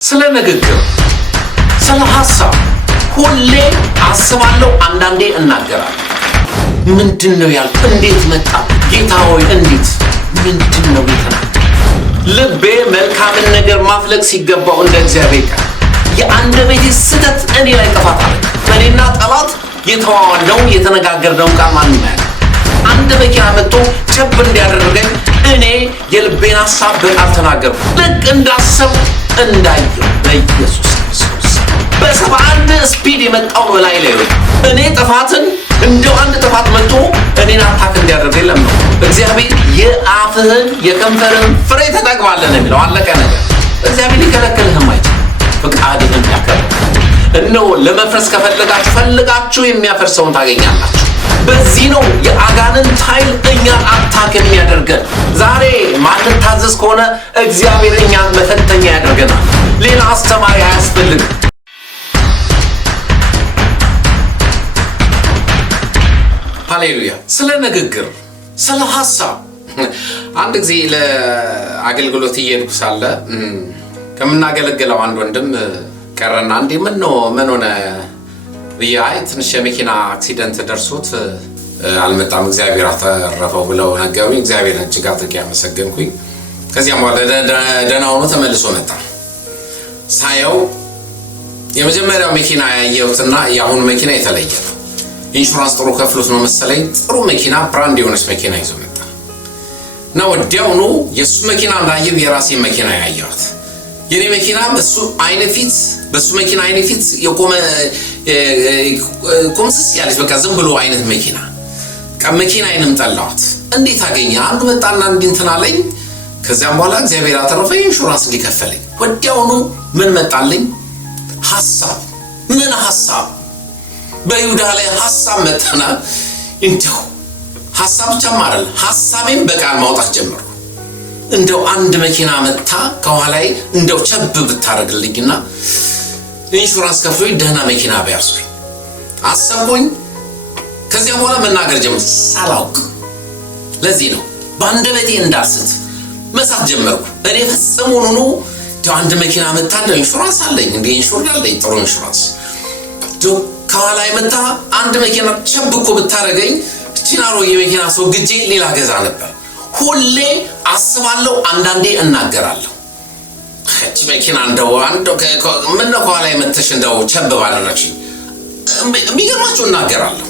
ስለ ንግግር ስለ ሐሳብ ሁሌ አስባለሁ አንዳንዴ እናገራለሁ። ምንድነው ያልኩ እንዴት መጣ ጌታ ሆይ እንዴት ምንድነው የተናገረ ልቤ መልካምን ነገር ማፍለቅ ሲገባው እንደ እግዚአብሔር ቃል የአንደበቴ ስተት እኔ ላይ ጥፋት አለ። እኔና ጠላት የተዋዋልነው የተነጋገርነው ቃል ማንም ያውቃል። አንደበቴ አመጣ ቸብ እንዲያደርገኝ እኔ የልቤን ሐሳብ በቃል ተናገርኩ። ልክ እንዳሰብ እንዳየው በኢየሱስ ክርስቶስ በ71 ስፒድ የመጣው በላይ ላይ እኔ ጥፋትን እንደው አንድ ጥፋት መጥቶ እኔን አታክ እንዲያደርገኝ ለምን እግዚአብሔር የአፍህን የከንፈርን ፍሬ ተጠቅማለህ ነው የሚለው። አለቀ ነገር። እግዚአብሔር ሊከለክልህም አይችልም። ፍቃድህን ያከብራል። እነሆ ለመፍረስ ከፈለጋችሁ የሚያፈርሰውን ታገኛላችሁ። በዚህ ነው የአጋንንት ኃይል እኛን አታክ የሚያደርገን። ዛሬ ማንታዘዝ ከሆነ እግዚአብሔር እኛን መፈተኛ ያደርገናል። ሌላ አስተማሪ አያስፈልግም። ሃሌሉያ። ስለ ንግግር ስለ ሐሳብ አንድ ጊዜ ለአገልግሎት እየሄድኩ ሳለ ከምናገለግለው አንድ ወንድም ቀረና እንዴ ምን ሆነ ብያይ ትንሽ የመኪና አክሲደንት ደርሶት አልመጣም እግዚአብሔር አተረፈው ብለው ነገሩኝ። እግዚአብሔር እጅግ አድርጌ አመሰገንኩኝ። ከዚያም በኋላ ደህና ሆኖ ተመልሶ መጣ። ሳየው የመጀመሪያው መኪና ያየሁትና የአሁኑ መኪና የተለየ ነው። ኢንሹራንስ ጥሩ ከፍሎት ነው መሰለኝ ጥሩ መኪና ብራንድ የሆነች መኪና ይዞ መጣ እና ወዲያውኑ የሱ መኪና እንዳየው የራሴ መኪና ያየሁት የኔ መኪና በሱ መኪና አይነ ፊት የቆመ ኮምስስ ያለች በቃ ዝም ብሎ አይነት መኪና መኪና አይንም ጠላሁት። እንዴት አገኘ? አንዱ መጣና እንትን አለኝ። ከዚያም በኋላ እግዚአብሔር አተረፈኝ ኢንሹራንስ ሊከፈለኝ። ወዲያውኑ ምን መጣልኝ? ሐሳብ በይሁዳ ላይ ሐሳብ መጣና እንደው ሐሳብ ብቻ ማረል ሐሳቤን በቃል ማውጣት ጀመርኩ። እንደው አንድ መኪና መጣ ከኋላዬ እንደው ቸብ ብታረግልኝና ኢንሹራንስ ከፍሎኝ ደህና መኪና ቢያስኩኝ አሰብኩኝ። ከዚያ በኋላ መናገር ጀመርኩ ሳላውቅ። ለዚህ ነው በአንደበቴ እንዳልስት መሳት ጀመርኩ። እኔ ፈጽሞኑ ነው አንድ መኪና መጣ እንደው ኢንሹራንስ አለኝ እንዴ ኢንሹራንስ አለኝ ጥሩ ኢንሹራንስ ከኋላዬ መጣ አንድ መኪና ቸብ እኮ ብታረገኝ ቺናሮ የመኪና ሰው ግጄ ሌላ ገዛ ነበር። ሁሌ አስባለሁ አንዳንዴ እናገራለሁ። እቺ መኪና እንደው ምን ነው ከኋላዬ መተሽ እንደው ቸብ ባደረግሽ የሚገርማችሁ እናገራለሁ።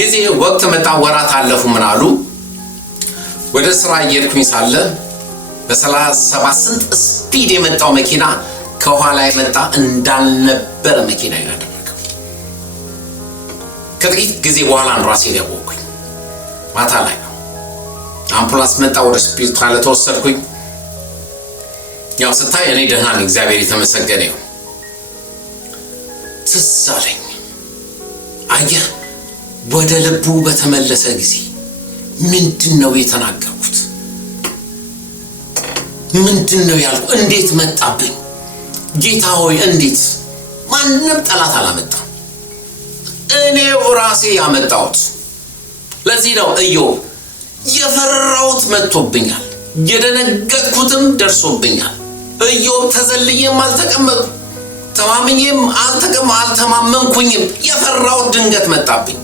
ጊዜ ወቅት መጣ ወራት አለፉ። ምን አሉ ወደ ስራ እየሄድኩኝ ሳለ በ37 ስፒድ የመጣው መኪና ከኋላዬ መጣ እንዳልነበረ መኪና ያደረገው። ከጥቂት ጊዜ በኋላ ራሴን ያወቅኩኝ ማታ ላይ ነው። አምቡላንስ መጣ ወደ ሆስፒታል ተወሰድኩኝ። ያው ስታይ እኔ ደህና ነኝ እግዚአብሔር የተመሰገነ ይሁን። ትዝ አለኝ አየህ ወደ ልቡ በተመለሰ ጊዜ ምንድነው የተናገርኩት? ምንድነው ያልኩ? እንዴት መጣብኝ? ጌታ ሆይ እንዴት? ማንም ጠላት አላመጣም፣ እኔው ራሴ ያመጣሁት። ለዚህ ነው ኢዮብ የፈራሁት መጥቶብኛል የደነገጥኩትም ደርሶብኛል። ኢዮብ ተዘልዬም አልተቀመጥኩ ተማምኜም አልተማመንኩኝም። የፈራሁት ድንገት መጣብኝ።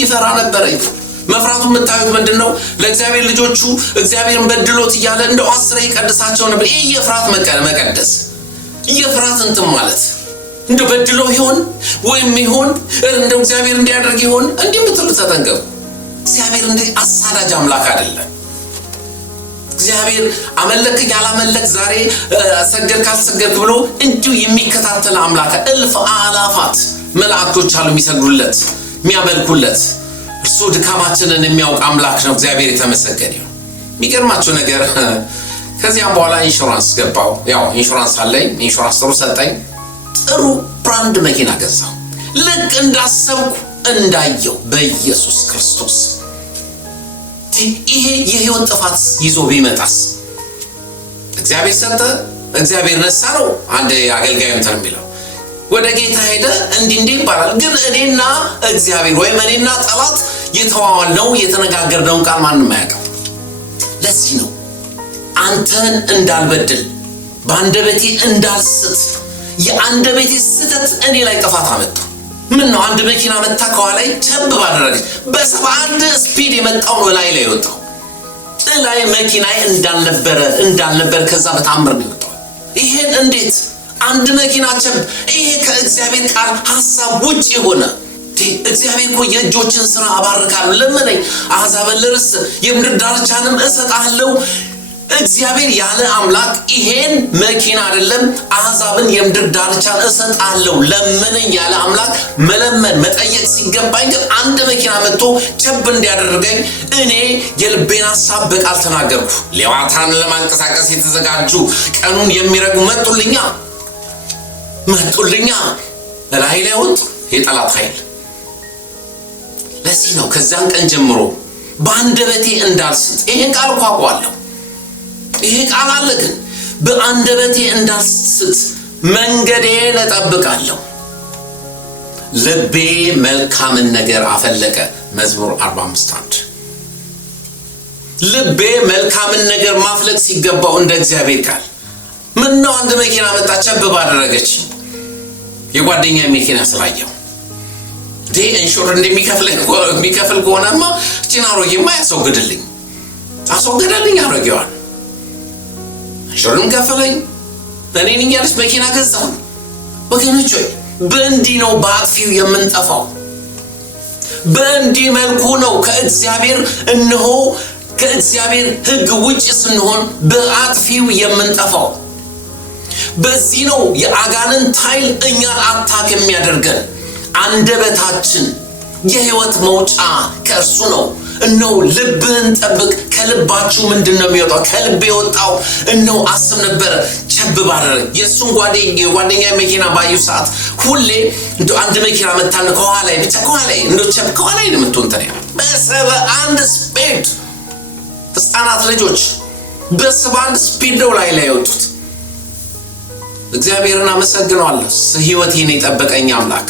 ይፈራ ነበር ኢዮብ። መፍራቱ የምታዩት ምንድነው? ለእግዚአብሔር ልጆቹ እግዚአብሔርን በድሎት እያለ እንደው 10 ይቀድሳቸው ነበር። ይሄ የፍርሃት መቀደስ የፍርሃት እንትን ማለት እንደው በድሎ ይሆን ወይም ይሆን እንደው እግዚአብሔር እንዲያደርግ ይሆን እንዲህ ምትሉ ተጠንቀቁ። እግዚአብሔር እንደ አሳዳጅ አምላክ አይደለም። እግዚአብሔር አመለክ ያላመለክ ዛሬ ሰገድክ አልሰገድክ ብሎ እንዲሁ የሚከታተል አምላክ እልፍ አላፋት መላእክቶች አሉ የሚሰግዱለት የሚያመልኩለት። እርሱ ድካማችንን የሚያውቅ አምላክ ነው። እግዚአብሔር የተመሰገነ ይሁን። የሚገርማችሁ ነገር ከዚያም በኋላ ኢንሹራንስ ገባው። ያው ኢንሹራንስ አለኝ። ኢንሹራንስ ጥሩ ሰጠኝ። ጥሩ ብራንድ መኪና ገዛው። ልክ እንዳሰብኩ እንዳየው በኢየሱስ ክርስቶስ። ይሄ የህይወት ጥፋት ይዞ ቢመጣስ? እግዚአብሔር ሰጠ እግዚአብሔር ነሳ ነው አንድ አገልጋይ እንትን የሚለው። ወደ ጌታ ሄደ እንዲህ ይባላል። ግን እኔና እግዚአብሔር ወይም እኔና ጠላት የተዋዋልነው የተነጋገርነው ቃል ማንም አያውቅም። ለዚህ ነው አንተን እንዳልበድል በአንደበቴ እንዳልስት የአንደበቴ ስተት እኔ ላይ ጥፋት አመጣ። ምን ነው አንድ መኪና መታ ከኋላይ ቸብ ባደረገች በ71 ስፒድ የመጣው ነው ላይ ወጣው። ላይ መኪናዬ እንዳልነበረ ከዛ በታምር ነው የወጣው። ይሄን እንዴት አንድ መኪና ቸብ? ይሄ ከእግዚአብሔር ቃል ሐሳብ ውጪ ሆነ። እግዚአብሔር እኮ የእጆችን ሥራ አባርካለሁ ለምነኝ አሕዛብን ለርስት የምድር ዳርቻንም እሰጣለሁ። እግዚአብሔር ያለ አምላክ ይሄን መኪና አይደለም አሕዛብን የምድር ዳርቻን እሰጣለሁ ለምነኝ ያለ አምላክ መለመን መጠየቅ ሲገባኝ ግን አንድ መኪና መጥቶ ቸብ እንዲያደርገኝ እኔ የልቤን ሐሳብ በቃል ተናገርኩ። ሌዋታን ለማንቀሳቀስ የተዘጋጁ ቀኑን የሚረጉ መጡልኛ ላይ ወጡ የጠላት ኃይል። ለዚህ ነው ከዛን ቀን ጀምሮ በአንደበቴ እንዳልስት ይሄን ቃል ቋቋለሁ። ይሄ ቃል አለ ግን በአንደበቴ እንዳልስት መንገዴን እጠብቃለሁ። ልቤ መልካምን ነገር አፈለቀ። መዝሙር 45:1 ልቤ መልካምን ነገር ማፍለቅ ሲገባው እንደ እግዚአብሔር ቃል ምን ነው አንድ መኪና መጣ ቸብ ባደረገች የጓደኛ መኪና ስላየው ኢንሹር እንደሚከፍል ከሆነማ እቺን አሮጌማ አስወገደልኝ አሮጌዋን ኢንሹርም ከፈለኝ እኔን እያለች መኪና ገዛሁ። ወገኖች በእንዲህ ነው በአጥፊው የምንጠፋው። በእንዲህ መልኩ ነው ከእግዚአብሔር ሕግ ውጭ ስንሆን በአጥፊው የምንጠፋው። በዚህ ነው የአጋንንት ኃይል እኛን አታክ የሚያደርገን። አንደበታችን የሕይወት መውጫ ከእርሱ ነው። እነሆ ልብህን ጠብቅ። ከልባችሁ ምንድነው የሚወጣው? ከልብ የወጣው እነሆ አስብ ነበረ ቸብ ባደረገ። የእሱን የጓደኛ መኪና ባዩ ሰዓት ሁሌ አንድ መኪና መታን ከኋላይ ብቻ ከኋላይ ቸብ ከኋላይ ነው የምትሆንተን በ71 ስፒድ ሕፃናት ልጆች በ71 ስፒድ ነው ላይ የወጡት። እግዚአብሔርን አመሰግነዋለሁ። ሕይወቴን የጠበቀኝ አምላክ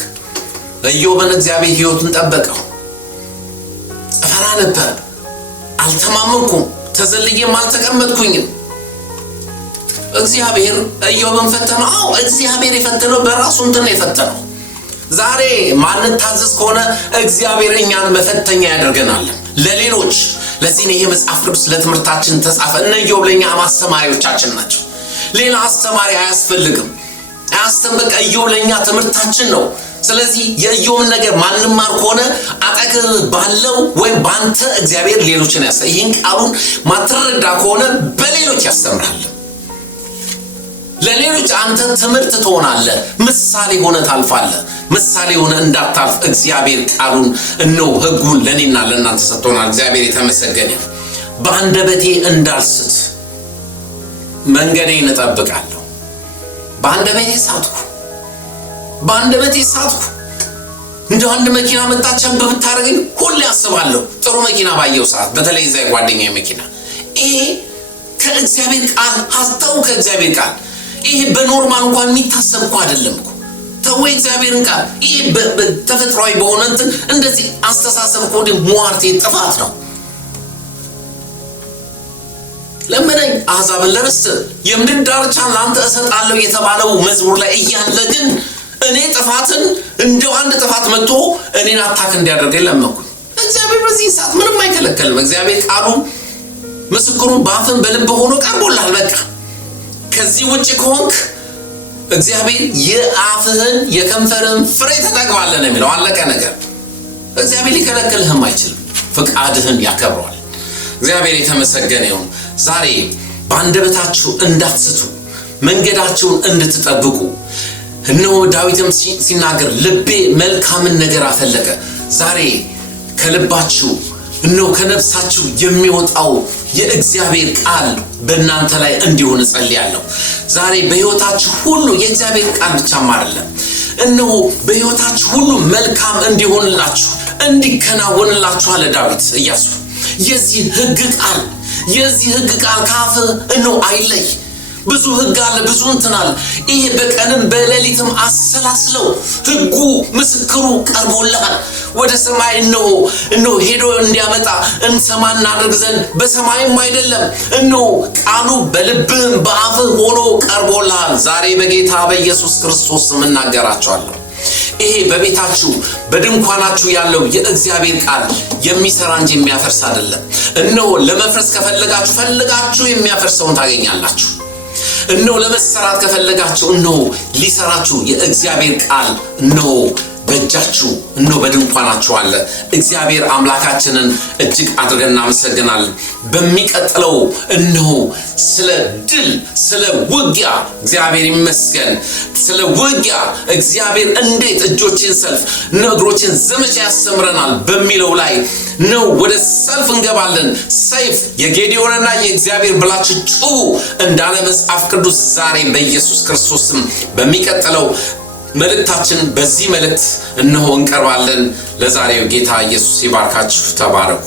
ኢዮብን እግዚአብሔር ሕይወቱን ጠበቀው። እፈራ ነበር፣ አልተማመንኩም፣ ተዘልዬም አልተቀመጥኩኝም። እግዚአብሔር ኢዮብን ፈተነው። እግዚአብሔር የፈተነው በራሱ እንትን የፈተነው። ዛሬ ማንታዘዝ ከሆነ እግዚአብሔር እኛን መፈተኛ ያደርገናል ለሌሎች። ለዚህ ነው የመጽሐፍ ቅዱስ ለትምህርታችን ተጻፈ። እነ ኢዮብ ለኛ ማስተማሪዎቻችን ናቸው። ሌላ አስተማሪ አያስፈልግም። በቃ ኢዮብ ለኛ ትምህርታችን ነው። ስለዚህ የኢዮብን ነገር ማንማር ከሆነ አጠገብ ባለው ወይም ባንተ እግዚአብሔር ሌሎችን ይህን ቃሉን ማትረዳ ከሆነ በሌሎች ያስተምራል። ለሌሎች አንተ ትምህርት ትሆናለህ። ምሳሌ ሆነ ታልፋለህ። ምሳሌ ሆነ እንዳታልፍ እግዚአብሔር ቃሉን እነሆ ሕጉን ለኔና ለእናንተ ሰጥቶናል። እግዚአብሔር የተመሰገነ። በአንደበቴ እንዳልስት መንገዴን እጠብቃለሁ። በአንደበቴ ሳትኩ እንደ አንድ መኪና መጣ ቸብ ብታረገኝ ሁሌ አስባለሁ። ጥሩ መኪና ባየው ሰዓት በተለይ እዛ ጓደኛዬ መኪና ይሄ ከእግዚአብሔር ቃል ሐሳቡ ከእግዚአብሔር ቃል ይሄ በኖርማል እንኳን የሚታሰብ እኮ አይደለም እኮ ተው እግዚአብሔርን ቃል ይሄ በተፈጥሯዊ በሆነ እንደዚህ አስተሳሰብ እኮ ሟርቴ ጥፋት ነው። ለምነኝ አሕዛብን ለርስት የምድር ዳርቻን ለአንተ እሰጣለሁ የተባለው መዝሙር ላይ እያለ ግን እኔ ጥፋትን እንደው አንድ ጥፋት መጥቶ እኔን አታክ እንዲያደርገኝ ለመንኩኝ። እግዚአብሔር በዚህ ሰዓት ምንም አይከለከልም። እግዚአብሔር ቃሉ ምስክሩ በአፍን በልብ ሆኖ ቀርቦልሃል። በቃ ከዚህ ውጭ ከሆንክ እግዚአብሔር የአፍህን የከንፈርህን ፍሬ ተጠቅማለህ ነው የሚለው። አለቀ ነገር። እግዚአብሔር ሊከለክልህም አይችልም። ፍቃድህን ያከብረዋል። እግዚአብሔር የተመሰገነ ይሁን። ዛሬ በአንደበታችሁ እንዳትስቱ መንገዳችሁን እንድትጠብቁ እነሆ ዳዊትም ሲናገር ልቤ መልካምን ነገር አፈለቀ። ዛሬ ከልባችሁ እነሆ ከነፍሳችሁ የሚወጣው የእግዚአብሔር ቃል በእናንተ ላይ እንዲሆን እጸልያለሁ። ዛሬ በሕይወታችሁ ሁሉ የእግዚአብሔር ቃል ብቻ አይደለም፣ እነሆ በሕይወታችሁ ሁሉ መልካም እንዲሆንላችሁ እንዲከናወንላችሁ አለ ዳዊት ኢያሱ። የዚህ ሕግ ቃል ካፍ እነሆ አይለይ። ብዙ ሕግ አለ፣ ብዙ እንትን አለ። ይሄ በቀንም በሌሊትም አሰላስለው። ሕጉ ምስክሩ ቀርቦልሃል። ወደ ሰማይ እነሆ ሄዶ እንዲያመጣ እንሰማ እናድርግ ዘንድ በሰማይም አይደለም እነሆ ቃሉ በልብህም በአፍህ ሆኖ ቀርቦልሃል። ዛሬ በጌታ በኢየሱስ ክርስቶስ እናገራቸዋለሁ። ይሄ በቤታችሁ በድንኳናችሁ ያለው የእግዚአብሔር ቃል የሚሰራ እንጂ የሚያፈርስ አይደለም። እነሆ ለመፍረስ ከፈለጋችሁ የሚያፈርሰውን ታገኛላችሁ። እነሆ ለመሰራት ከፈለጋችሁ እነሆ ሊሰራችሁ የእግዚአብሔር ቃል እነሆ በእጃችሁ እነሆ በድንኳናችሁ አለ። እግዚአብሔር አምላካችንን እጅግ አድርገን እናመሰግናለን። በሚቀጥለው እነሆ ስለ ድል ስለ ውጊያ እግዚአብሔር ይመስገን። ስለ ውጊያ እግዚአብሔር እንዴት እጆችን ሰልፍ እግሮችን ዘመቻ ያስተምረናል በሚለው ላይ ነው ወደ ሰልፍ እንገባለን። ሰይፍ የጌዲዮንና የእግዚአብሔር ብላችሁ ጩኹ እንዳለ መጽሐፍ ቅዱስ ዛሬ በኢየሱስ ክርስቶስም በሚቀጥለው መልእክታችን በዚህ መልእክት እነሆ እንቀርባለን። ለዛሬው ጌታ ኢየሱስ ይባርካችሁ። ተባረኩ።